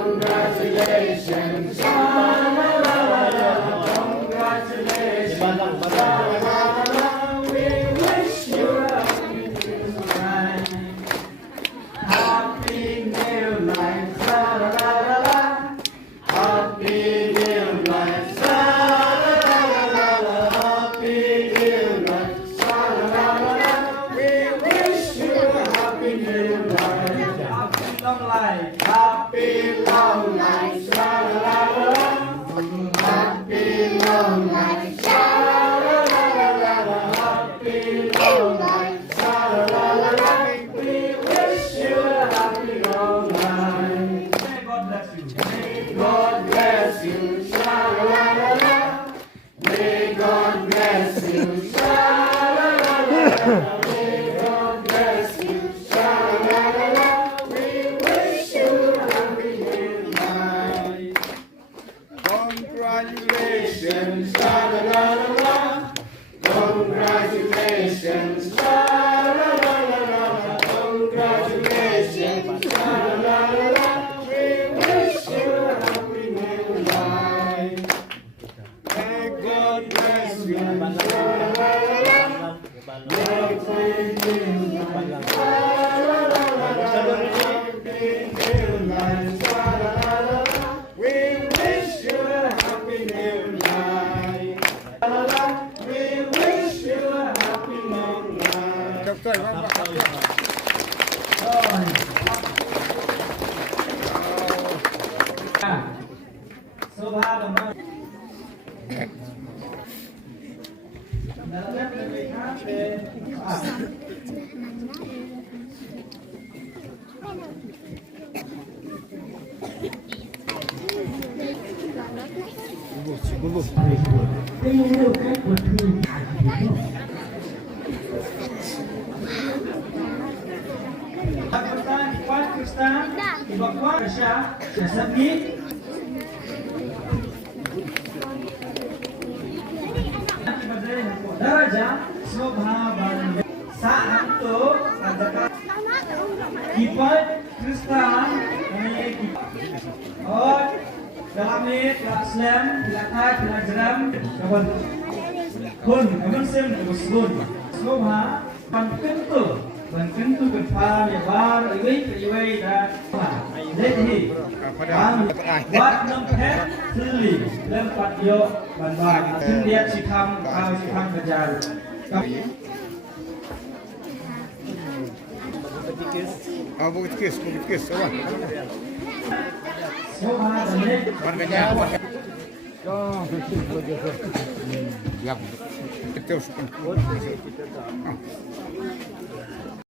Congratulations, sha-la-la-la-la. Congratulations, sha-la-la-la-la. We wish you a happy new life. Happy new life, sha-la-la-la-la. Happy new life, sha-la-la-la-la. Happy new life, sha-la-la-la-la. We wish you a happy new life. Happy long life. Happy long life, sha-la-la-la-la. Happy long life, sha-la-la-la-la. Happy long life, sha-la-la-la-la. We wish you a happy long life. May God bless you. May God bless you, sha-la-la-la-la. May God bless you, sha-la-la-la-la. May God bless you, sha-la-la-la-la. We wish you a happy new life. Congratulations, sha-la-la-la-la. Congratulations, sha-la-la-la-la. Congratulations, sha-la-la-la-la. We wish you a happy new life. May God bless you, sha-la-la-la-la. May God bless you, sha-la-la-la-la. Happy new life, sha-la-la-la-la. We wish you a happy new life. La-la-la. We wish you a happy long life. Sobha đồng đội. Pakistan, Ibadah, Russia, Kazakhstan. Daraja Sobha Band saat itu ada kipas Kristen namanya kipas. Oh, dalam ini Islam dilakukan pelajaran kawan kun kawan sem bersebut Sobha Bankentu kepala lebar iwai dan jadi buat nempel seli lempat yo ban dia sikam kejar bukit kis apa? Warganya. Ya, itu.